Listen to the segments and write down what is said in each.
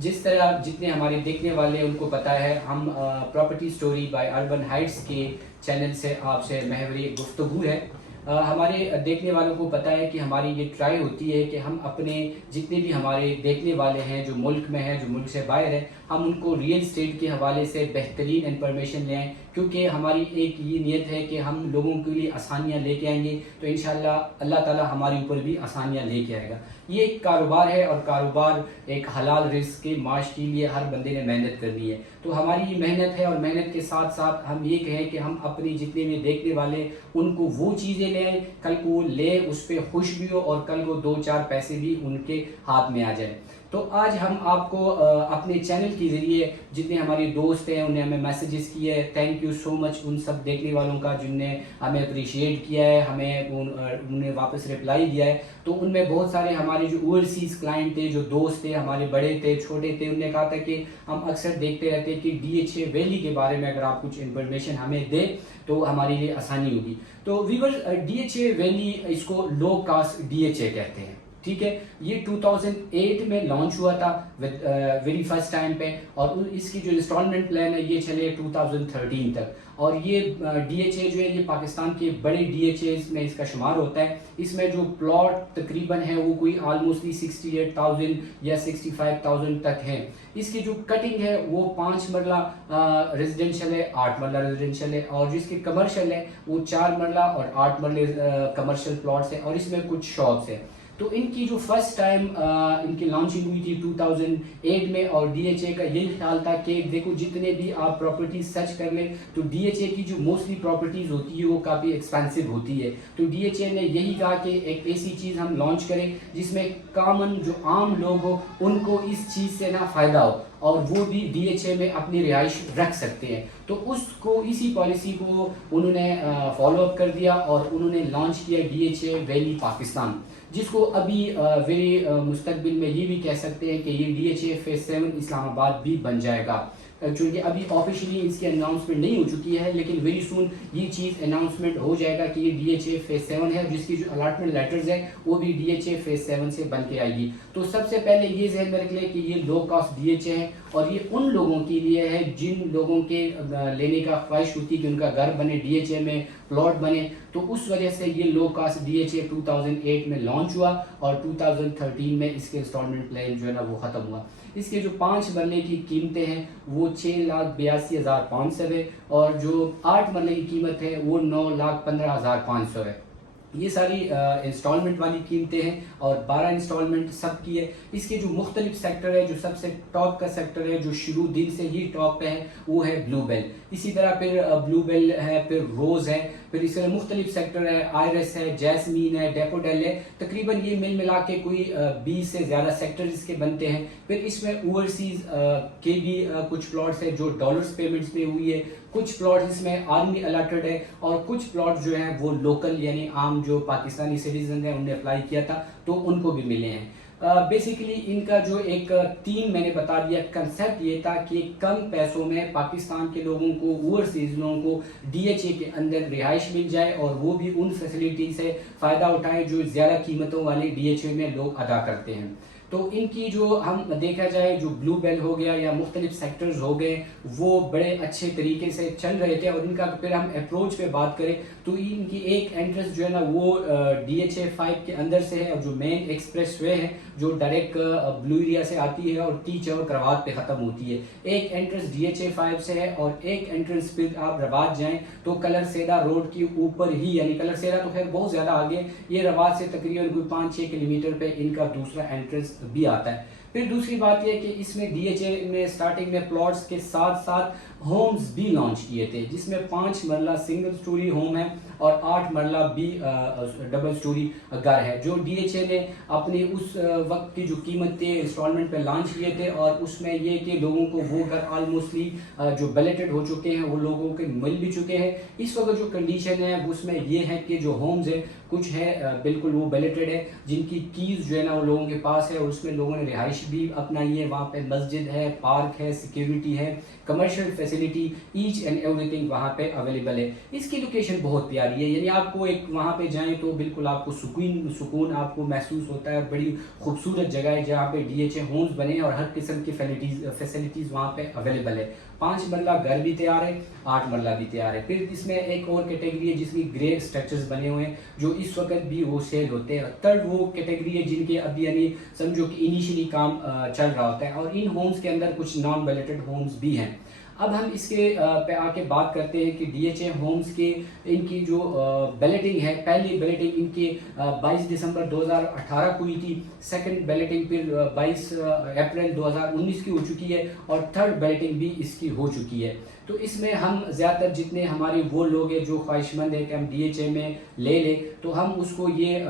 جس طرح جتنے ہمارے دیکھنے والے ان کو پتہ ہے، ہم property story by urban heights کے چینل سے آپ سے محور گفتگو ہے۔ ہمارے دیکھنے والوں کو پتہ ہے کہ ہماری یہ ٹرائی ہوتی ہے کہ ہم اپنے جتنے بھی ہمارے دیکھنے والے ہیں جو ملک میں ہیں، جو ملک سے باہر ہیں، ہم ان کو ریئل اسٹیٹ کے حوالے سے بہترین انفارمیشن لیں، کیونکہ ہماری ایک یہ نیت ہے کہ ہم لوگوں کے لیے آسانیاں لے کے آئیں گے تو انشاءاللہ اللہ تعالیٰ ہمارے اوپر بھی آسانیاں لے کے آئے گا۔ یہ ایک کاروبار ہے، اور کاروبار ایک حلال رزق کے معاش کے لیے ہر بندے نے محنت کرنی ہے۔ تو ہماری یہ محنت ہے، اور محنت کے ساتھ ساتھ ہم یہ کہیں کہ ہم اپنے جتنے بھی دیکھنے والے ان کو وہ چیزیں لیں، کل کو وہ لے اس پہ خوش بھی ہو، اور کل کو 2-4 پیسے بھی ان کے ہاتھ میں آ جائیں۔ تو آج ہم آپ کو اپنے چینل کے ذریعے جتنے ہمارے دوست ہیں انہیں ہمیں میسیجز کیے ہیں، تھینک یو سو مچ ان سب دیکھنے والوں کا جن نے ہمیں اپریشیٹ کیا ہے، ہمیں انہوں نے واپس رپلائی دیا ہے۔ تو ان میں بہت سارے ہمارے جو اوورسیز کلائنٹ تھے، جو دوست تھے، ہمارے بڑے تھے، چھوٹے تھے، انہوں نے کہا تھا کہ ہم اکثر دیکھتے رہتے ہیں کہ ڈی ایچ اے ویلی کے بارے میں اگر آپ کچھ انفارمیشن ہمیں دیں تو ہمارے لیے آسانی ہوگی۔ تو viewers, D H A valley اس کو low cost D H A کہتے ہیں، ٹھیک ہے۔ یہ 2008 میں لانچ ہوا تھا ویری فرسٹ ٹائم پہ، اور اس کی جو انسٹالمنٹ پلان ہے یہ چلے 2013 تک۔ اور یہ ڈی ایچ اے جو ہے یہ پاکستان کے بڑے ڈی ایچ ایز میں اس کا شمار ہوتا ہے۔ اس میں جو پلاٹ تقریباً ہے وہ کوئی آلموسٹلی 68,000 یا 65,000 تک ہے۔ اس کی جو کٹنگ ہے وہ 5 مرلہ ریزیڈینشیل ہے، 8 مرلہ ریزیڈینشیل ہے، اور جس کے کمرشل ہے وہ 4 مرلہ اور 8 مرلے کمرشل پلاٹس ہیں، اور اس میں کچھ شاپس ہیں۔ تو ان کی جو فرسٹ ٹائم ان کی لانچنگ ہوئی تھی 2008 میں، اور ڈی ایچ اے کا یہی خیال تھا کہ دیکھو جتنے بھی آپ پراپرٹیز سرچ کر لیں تو ڈی ایچ اے کی جو موسٹلی پراپرٹیز ہوتی ہے وہ کافی ایکسپینسو ہوتی ہے۔ تو ڈی ایچ اے نے یہی کہا کہ ایک ایسی چیز ہم لانچ کریں جس میں کامن جو عام لوگ ہو ان کو اس چیز سے نہ فائدہ ہو، اور وہ بھی ڈی ایچ اے میں اپنی رہائش رکھ سکتے ہیں۔ تو اسی پالیسی کو انہوں نے فالو اپ کر دیا، اور انہوں نے لانچ کیا D H A valley Pakistan, جس کو ابھی ویری مستقبل میں یہ بھی کہہ سکتے ہیں کہ یہ ڈی ایچ اے فیز 7 اسلام آباد بھی بن جائے گا۔ چونکہ ابھی آفیشلی اس کی اناؤنسمنٹ نہیں ہو چکی ہے، لیکن ویری سون یہ چیز اناؤنسمنٹ ہو جائے گا کہ یہ ڈی ایچ اے فیز 7 ہے، جس کی جو الاٹمنٹ لیٹرز ہیں وہ بھی ڈی ایچ اے فیز 7 سے بن کے آئے گی۔ تو سب سے پہلے یہ ذہن میں رکھ لیں کہ یہ low cost D H A ہے، اور یہ ان لوگوں کے لیے ہے جن لوگوں کے لینے کا خواہش ہوتی ہے کہ ان کا گھر بنے، ڈی ایچ اے میں پلاٹ بنے۔ تو اس وجہ سے یہ low cost D H A 2008 میں لانچ ہوا، اور 2013 میں اس کے انسٹالمنٹ پلان جو ہے نا وہ ختم ہوا۔ اس کے جو 5 مرلے کی قیمتیں ہیں وہ 6,82,500 ہے، اور جو 8 مرلے کی قیمت ہے وہ 9,15,500 ہے۔ یہ ساری انسٹالمنٹ والی قیمتیں ہیں، اور 12 انسٹالمنٹ سب کی ہے۔ اس کے جو مختلف سیکٹر ہے، جو سب سے ٹاپ کا سیکٹر ہے، جو شروع دن سے ہی ٹاپ پہ ہے، وہ ہے بلو بیل۔ اسی طرح پھر بلو بیل ہے، پھر روز ہے، پھر اس طرح مختلف سیکٹر ہے، آئرس ہے، جیسمین ہے، ڈیفوڈیل ہے۔ تقریباً یہ مل ملا کے کوئی 20 سے زیادہ سیکٹر اس کے بنتے ہیں۔ پھر اس میں اوورسیز کے بھی کچھ پلاٹس ہیں جو ڈالرز پیمنٹس میں ہوئی ہے، کچھ پلاٹس اس میں آرمی الاٹڈ ہے، اور کچھ پلاٹ جو ہیں وہ لوکل یعنی عام جو پاکستانی سٹیزن ہیں انہوں نے اپلائی کیا تھا تو ان کو بھی ملے ہیں۔ بیسیکلی ان کا جو ایک تین میں نے بتا دیا کنسیپٹ یہ تھا کہ کم پیسوں میں پاکستان کے لوگوں کو، اوورسیز لوگوں کو ڈی ایچ اے کے اندر رہائش مل جائے، اور وہ بھی ان فیسلٹی سے فائدہ اٹھائیں جو زیادہ قیمتوں والے ڈی ایچ اے میں لوگ ادا کرتے ہیں۔ تو ان کی جو ہم دیکھا جائے جو بلو بیل ہو گیا یا مختلف سیکٹرز ہو گئے وہ بڑے اچھے طریقے سے چل رہے تھے، اور ان کا پھر ہم اپروچ پہ بات کریں تو ان کی ایک انٹرسٹ جو ہے نا وہ ڈی ایچ اے 5 کے اندر سے ہے، اور جو مین ایکسپریس وے ہے جو ڈائریکٹ بلو ایریا سے آتی ہے اور ٹی چور کروات پہ ختم ہوتی ہے، ایک انٹرنس ڈی ایچ اے 5 سے ہے، اور ایک انٹرنس پھر آپ روات جائیں تو کلر سیدہ روڈ کے اوپر ہی، یعنی کلر سیدہ تو خیر بہت زیادہ آگے، یہ روات سے تقریباً کوئی 5-6 کلومیٹر پہ ان کا دوسرا انٹرنس بھی آتا ہے۔ پھر دوسری بات یہ ہے کہ اس میں ڈی ایچ اے نے سٹارٹنگ میں پلاٹس کے ساتھ ساتھ ہومز بھی لانچ کیے تھے، جس میں 5 مرلہ سنگل سٹوری ہوم ہے اور 8 مرلہ بھی ڈبل سٹوری گھر ہے، جو ڈی ایچ اے نے اپنی اس وقت کی جو قیمت تھے انسٹالمنٹ پہ لانچ کیے تھے، اور اس میں یہ کہ لوگوں کو وہ گھر آلموسٹلی جو بیلیٹڈ ہو چکے ہیں وہ لوگوں کے مل بھی چکے ہیں۔ اس وقت جو کنڈیشن ہے اس میں یہ ہے کہ جو ہومز ہے کچھ ہے بالکل وہ بیلیٹڈ ہے، جن کی کیز جو ہے نا وہ لوگوں کے پاس ہے، اور اس میں لوگوں نے رہائش بھی اپنائیے. وہاں پہ مسجد ہے, پارک ہے, سیکیورٹی ہے, کمرشل فیسلٹی, ایچ اینڈ ایوری تھنگ وہاں پہ اویلیبل ہے. اس کی لوکیشن بہت پیاری ہے, یعنی آپ کو ایک وہاں پہ جائیں تو بالکل آپ کو سکون آپ کو محسوس ہوتا ہے, اور بڑی خوبصورت جگہ ہے جہاں پہ DHA ہومز بنے ہیں اور ہر قسم کی فیسلٹیز وہاں پہ اویلیبل ہے. 5 مرلہ گھر بھی تیار ہے, 8 مرلہ بھی تیار ہے. پھر اس میں ایک اور کیٹیگری ہے جس میں گرے اسٹرکچرز بنے ہوئے ہیں جو اس وقت بھی وہ سیل ہوتے ہیں. تھرڈ وہ کیٹیگری ہے جن کے ابھی یعنی سمجھو کہ انیشلی کام چل رہا ہوتا ہے, اور ان ہومز کے اندر کچھ نان بیلٹڈ ہومز بھی ہیں. اب ہم اس کے پہ آ کے بات کرتے ہیں کہ DHA ہومز کے ان کی جو بیلٹنگ ہے, پہلی بیلٹنگ ان کی 22 دسمبر 2018 کو ہوئی تھی, سیکنڈ بیلٹنگ پھر 22 اپریل 2019 کی ہو چکی ہے, اور تھرڈ بیلٹنگ بھی اس کی ہو چکی ہے. تو اس میں ہم زیادہ تر جتنے ہمارے وہ لوگ ہیں جو خواہش مند ہیں کہ ہم DHA میں لے لیں, تو ہم اس کو یہ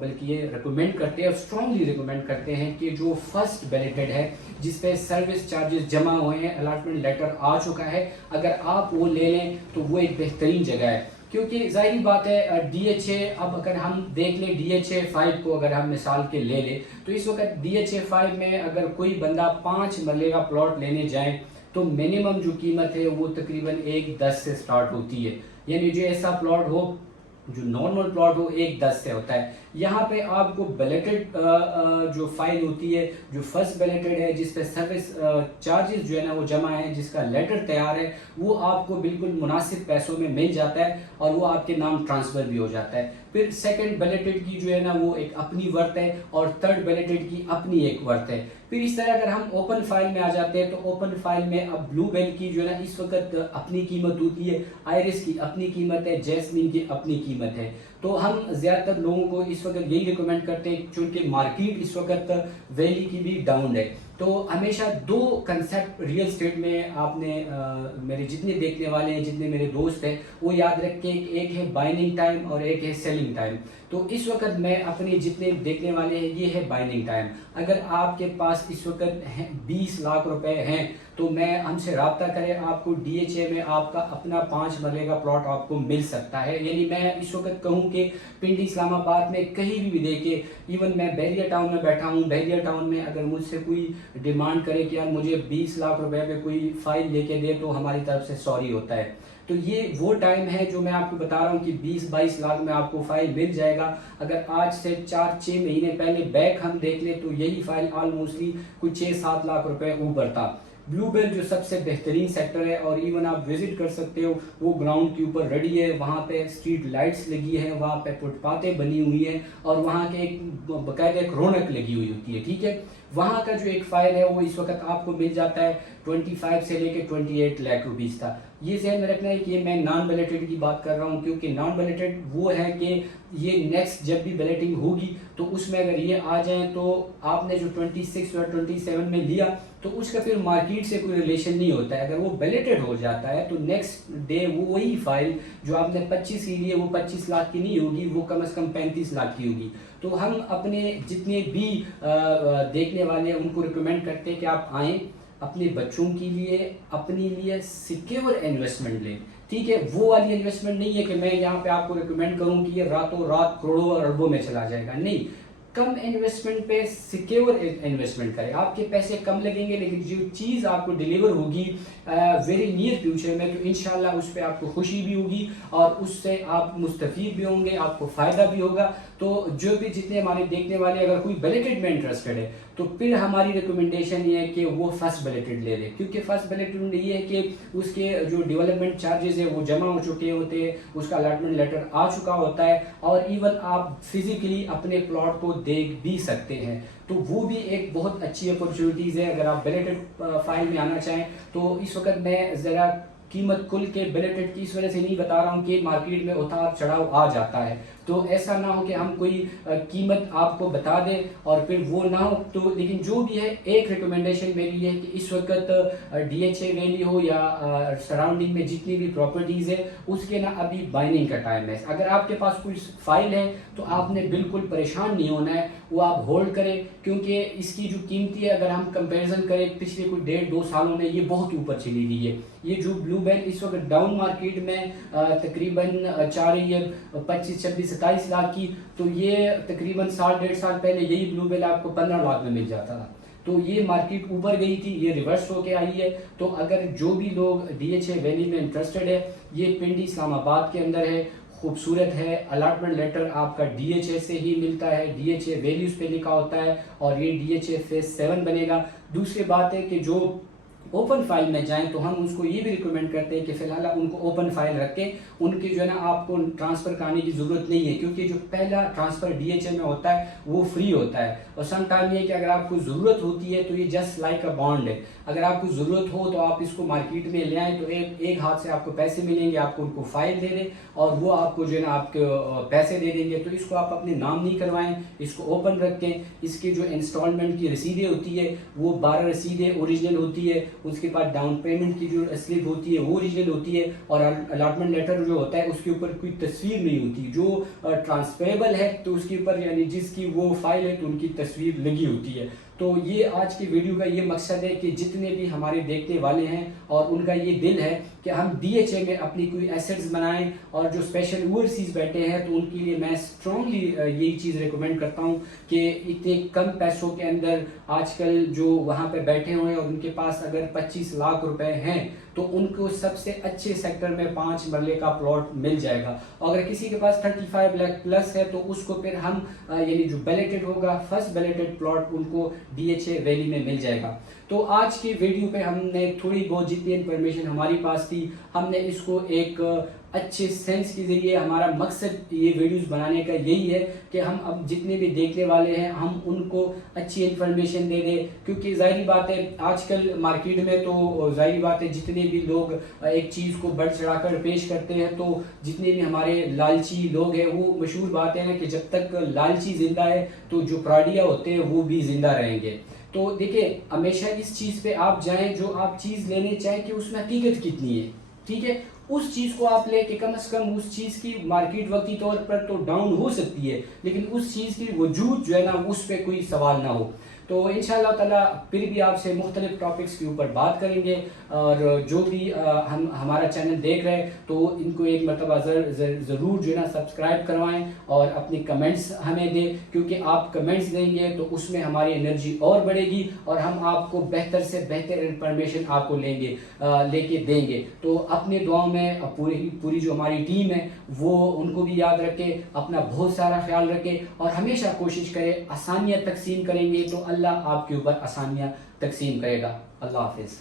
بلکہ یہ ریکمینڈ کرتے ہیں اور اسٹرانگلی ریکمینڈ کرتے ہیں کہ جو فرسٹ بیلٹڈ ہے جس پہ سروس چارجز جمع ہوئے ہیں, الاٹمنٹ لیٹر آ چکا ہے, اگر آپ وہ لے لیں تو وہ ایک بہترین جگہ ہے. کیونکہ ظاہری بات ہے DHA, اب اگر ہم دیکھ لیں DHA 5 کو اگر ہم مثال کے لے لیں تو اس وقت DHA 5 میں اگر کوئی بندہ 5 مرلے کا پلاٹ لینے جائے تو منیمم جو قیمت ہے وہ تقریباً 1.10 سے سٹارٹ ہوتی ہے. یعنی جو ایسا پلاٹ ہو جو نارمل پلاٹ ہو 1.10 سے ہوتا ہے. یہاں پہ آپ کو بیلٹڈ جو فائل ہوتی ہے جو فرسٹ بیلٹڈ ہے جس پہ سروس چارجز جو ہے نا وہ جمع ہے, جس کا لیٹر تیار ہے, وہ آپ کو بالکل مناسب پیسوں میں مل جاتا ہے اور وہ آپ کے نام ٹرانسفر بھی ہو جاتا ہے. پھر سیکنڈ بیلٹڈ کی جو ہے نا وہ ایک اپنی ورت ہے, اور تھرڈ بیلٹڈ کی اپنی ایک ورت ہے. پھر اس طرح اگر ہم اوپن فائل میں آ جاتے ہیں تو اوپن فائل میں اب بلو بیل کی جو ہے نا اس وقت اپنی قیمت ہوتی ہے, آئرس کی اپنی قیمت ہے, جیسمین کی اپنی قیمت ہے. تو ہم زیادہ تر لوگوں کو اس وقت یہی ریکمینڈ کرتے ہیں چونکہ مارکیٹ اس وقت ویلی کی بھی ڈاؤن ہے. تو ہمیشہ 2 کنسیپٹ ریئل اسٹیٹ میں آپ نے میرے جتنے دیکھنے والے ہیں, جتنے میرے دوست ہیں, وہ یاد رکھیں کہ ایک ہے بائننگ ٹائم اور ایک ہے سیلنگ ٹائم. تو اس وقت میں اپنے جتنے دیکھنے والے ہیں یہ ہے بائننگ ٹائم. اگر آپ کے پاس اس وقت 20 لاکھ روپے ہیں تو میں ہم سے رابطہ کریں, آپ کو DHA میں آپ کا اپنا 5 مرلے کا پلاٹ آپ کو مل سکتا ہے. یعنی میں اس وقت کہوں کہ پنڈی اسلام آباد میں کہیں بھی دیکھے, ایون میں بحریہ ٹاؤن میں بیٹھا ہوں, بحریہ ٹاؤن میں اگر مجھ سے کوئی ڈیمانڈ کرے کہ یار مجھے 20 لاکھ روپے پہ کوئی فائل لے کے دے تو ہماری طرف سے سوری ہوتا ہے. تو یہ وہ ٹائم ہے جو میں آپ کو بتا رہا ہوں کہ 20-22 لاکھ میں آپ کو فائل مل جائے گا. اگر آج سے 4-6 مہینے پہلے بیک ہم دیکھ لیں تو یہی فائل آلموسٹلی کوئی 6-7 لاکھ روپے اوپر تھا. بلو بیل جو سب سے بہترین سیکٹر ہے, اور ایون آپ وزٹ کر سکتے ہو, وہ گراؤنڈ کے اوپر ریڈی ہے, وہاں پہ اسٹریٹ لائٹس لگی ہیں, وہاں پہ فٹ پاتھیں بنی ہوئی ہیں, اور وہاں کے ایک باقاعدہ ایک رونق لگی ہوئی ہوتی ہے. ٹھیک ہے, وہاں کا جو ایک فائل ہے وہ اس وقت آپ کو مل جاتا ہے 25 سے لے کے 28 لاکھ روپیز تھا. یہ ذہن میں رکھنا ہے کہ میں نان بیلٹڈ کی بات کر رہا ہوں, کیونکہ نان بیلٹڈ وہ ہے کہ یہ نیکسٹ جب بھی بیلٹنگ ہوگی تو اس میں اگر یہ آ جائیں تو آپ نے جو 26 اور 27 میں لیا تو اس کا پھر مارکیٹ سے کوئی ریلیشن نہیں ہوتا ہے. اگر وہ بیلٹڈ ہو جاتا ہے تو نیکسٹ ڈے وہ وہی فائل جو آپ نے 25 کی لی ہے وہ 25 لاکھ کی نہیں ہوگی, وہ کم از کم 35 لاکھ کی ہوگی. تو ہم اپنے جتنے بھی دیکھنے والے ہیں ان کو ریکمینڈ کرتے ہیں کہ آپ آئیں, اپنے بچوں کے لیے اپنے لیے سیکیور انویسٹمنٹ لیں. ٹھیک ہے, وہ والی انویسٹمنٹ نہیں ہے کہ میں یہاں پہ آپ کو ریکمینڈ کروں کہ یہ راتوں رات کروڑوں اور اربوں میں چلا جائے گا. نہیں, کم انویسٹمنٹ پہ سیکیور انویسٹمنٹ کریں. آپ کے پیسے کم لگیں گے لیکن جو چیز آپ کو ڈیلیور ہوگی ویری نیئر فیوچر میں تو انشاءاللہ اس پہ آپ کو خوشی بھی ہوگی اور اس سے آپ مستفید بھی ہوں گے, آپ کو فائدہ بھی ہوگا. تو جو بھی جتنے ہمارے دیکھنے والے اگر کوئی بیلٹڈ میں انٹرسٹڈ ہے تو پھر ہماری ریکمنڈیشن یہ ہے کہ وہ فرسٹ بیلٹڈ لے لے, کیونکہ فرسٹ بیلٹڈ یہ ہے کہ اس کے جو ڈیولپمنٹ چارجز ہیں وہ جمع ہو چکے ہوتے ہیں, اس کا الاٹمنٹ لیٹر آ چکا ہوتا ہے, اور ایون آپ فزیکلی اپنے پلاٹ کو دیکھ بھی سکتے ہیں. تو وہ بھی ایک بہت اچھی اپرچونیٹیز ہے. اگر آپ بیلٹڈ فائل میں آنا چاہیں تو اس وقت میں ذرا قیمت کل کے بیلٹڈ کی اس وجہ سے نہیں بتا رہا ہوں کہ مارکیٹ میں اتار چڑھاؤ آ جاتا ہے, تو ایسا نہ ہو کہ ہم کوئی قیمت آپ کو بتا دیں اور پھر وہ نہ ہو. تو لیکن جو بھی ہے ایک ریکمنڈیشن میری یہ ہے کہ اس وقت DHA ویلی ہو یا سراؤنڈنگ میں جتنی بھی پراپرٹیز ہے اس کے نا ابھی بائننگ کا ٹائم ہے. اگر آپ کے پاس کوئی فائل ہے تو آپ نے بالکل پریشان نہیں ہونا ہے, وہ آپ ہولڈ کریں, کیونکہ اس کی جو قیمتی ہے اگر ہم کمپیریزن کریں پچھلے کوئی 1.5-2 سالوں میں یہ بہت اوپر چلی گئی ہے. یہ جو بلو بیل اس وقت ڈاؤن مارکیٹ میں تقریباً 25-26-27 لاکھ کی, تو یہ تقریباً 1.5 سال پہلے یہی بلو بیل آپ کو 15 لاکھ میں مل جاتا تھا. تو یہ مارکیٹ اوپر گئی تھی، یہ ریورس ہو کے آئی ہے. تو اگر جو بھی لوگ ڈی ایچ اے ویلی میں انٹرسٹڈ ہے، یہ پنڈی اسلام آباد کے اندر ہے، خوبصورت ہے. الاٹمنٹ لیٹر آپ کا ڈی ایچ اے سے ہی ملتا ہے، ڈی ایچ اے ویلی اس پہ لکھا ہوتا ہے، اور یہ ڈی ایچ اے فیز 7 بنے گا. دوسری بات ہے کہ جو اوپن فائل میں جائیں تو ہم اس کو یہ بھی ریکمینڈ کرتے ہیں کہ فی الحال ان کو اوپن فائل رکھ کے ان کی جو ہے نا آپ کو ٹرانسفر کرانے کی ضرورت نہیں ہے، کیونکہ جو پہلا ٹرانسفر ڈی ایچ اے میں ہوتا ہے وہ فری ہوتا ہے. اور سم ٹائم یہ کہ اگر آپ کو ضرورت ہوتی ہے تو یہ جسٹ لائک اے بانڈ ہے. اگر آپ کو ضرورت ہو تو آپ اس کو مارکیٹ میں لے آئیں تو ایک ہاتھ سے آپ کو پیسے ملیں گے، آپ کو ان کو فائل دے دیں اور وہ آپ کو جو ہے نا آپ کو پیسے دے دیں گے. تو اس کو آپ اپنے نام نہیں کروائیں، اس کو اوپن رکھیں. اس کی جو انسٹالمنٹ کی رسیدیں ہوتی ہے وہ 12 رسیدیں اوریجنل ہوتی ہے. اس کے بعد ڈاؤن پیمنٹ کی جو سلپ ہوتی ہے وہ اوریجنل ہوتی ہے، اور الاٹمنٹ لیٹر جو ہوتا ہے اس کے اوپر کوئی تصویر نہیں ہوتی. جو ٹرانسفریبل ہے تو اس کے اوپر یعنی جس کی وہ فائل ہے تو ان کی تصویر لگی ہوتی ہے. تو یہ آج کی ویڈیو کا یہ مقصد ہے کہ جتنے بھی ہمارے دیکھنے والے ہیں اور ان کا یہ دل ہے کہ ہم ڈی ایچ اے میں اپنی کوئی ایسٹس بنائیں، اور جو اسپیشل اوورسیز بیٹھے ہیں تو ان کے لیے میں اسٹرانگلی یہی چیز ریکمینڈ کرتا ہوں کہ اتنے کم پیسوں کے اندر آج کل جو وہاں پہ بیٹھے ہوئے ہیں اور ان کے پاس اگر 25 لاکھ روپے ہیں تو ان کو سب سے اچھے سیکٹر میں 5 مرلے کا پلاٹ مل جائے گا. اگر کسی کے پاس 35 لاکھ پلس ہے تو اس کو پھر ہم یعنی جو بیلیٹڈ ہوگا فرسٹ بیلیٹڈ پلاٹ ان کو ڈی ایچ اے ویلی میں مل جائے گا. تو آج کی ویڈیو پہ ہم نے تھوڑی بہت جتنی انفارمیشن ہماری پاس تھی ہم نے اس کو ایک اچھے سینس کے ذریعے، ہمارا مقصد یہ ویڈیوز بنانے کا یہی ہے کہ ہم اب جتنے بھی دیکھنے والے ہیں ہم ان کو اچھی انفارمیشن دے دیں. کیونکہ ظاہری بات ہے آج کل مارکیٹ میں تو ظاہری بات ہے جتنے بھی لوگ ایک چیز کو بڑھ چڑھا کر پیش کرتے ہیں، تو جتنے بھی ہمارے لالچی لوگ ہیں وہ مشہور بات ہے نا کہ جب تک لالچی زندہ ہے تو جو پراڈیا ہوتے ہیں وہ بھی زندہ رہیں گے. تو دیکھیں ہمیشہ اس چیز پہ آپ جائیں جو آپ چیز لینے چاہیں کہ اس میں حقیقت کتنی ہے، ٹھیک ہے، اس چیز کو آپ لے کے کم از کم اس چیز کی مارکیٹ وقتی طور پر تو ڈاؤن ہو سکتی ہے لیکن اس چیز کی وجود جو ہے نا اس پہ کوئی سوال نہ ہو. تو انشاءاللہ تعالیٰ پھر بھی آپ سے مختلف ٹاپکس کے اوپر بات کریں گے. اور جو بھی ہمارا چینل دیکھ رہے ہیں تو ان کو ایک مرتبہ ضرور جو ہے نا سبسکرائب کروائیں اور اپنی کمنٹس ہمیں دیں، کیونکہ آپ کمنٹس دیں گے تو اس میں ہماری انرجی اور بڑھے گی اور ہم آپ کو بہتر سے بہتر انفارمیشن آپ کو لے کے دیں گے. تو اپنے دعاؤں میں پوری جو ہماری ٹیم ہے وہ ان کو بھی یاد رکھے، اپنا بہت سارا خیال رکھے اور ہمیشہ کوشش کرے آسانیاں تقسیم کریں گے تو اللہ آپ کے اوپر آسانیاں تقسیم کرے گا. اللہ حافظ.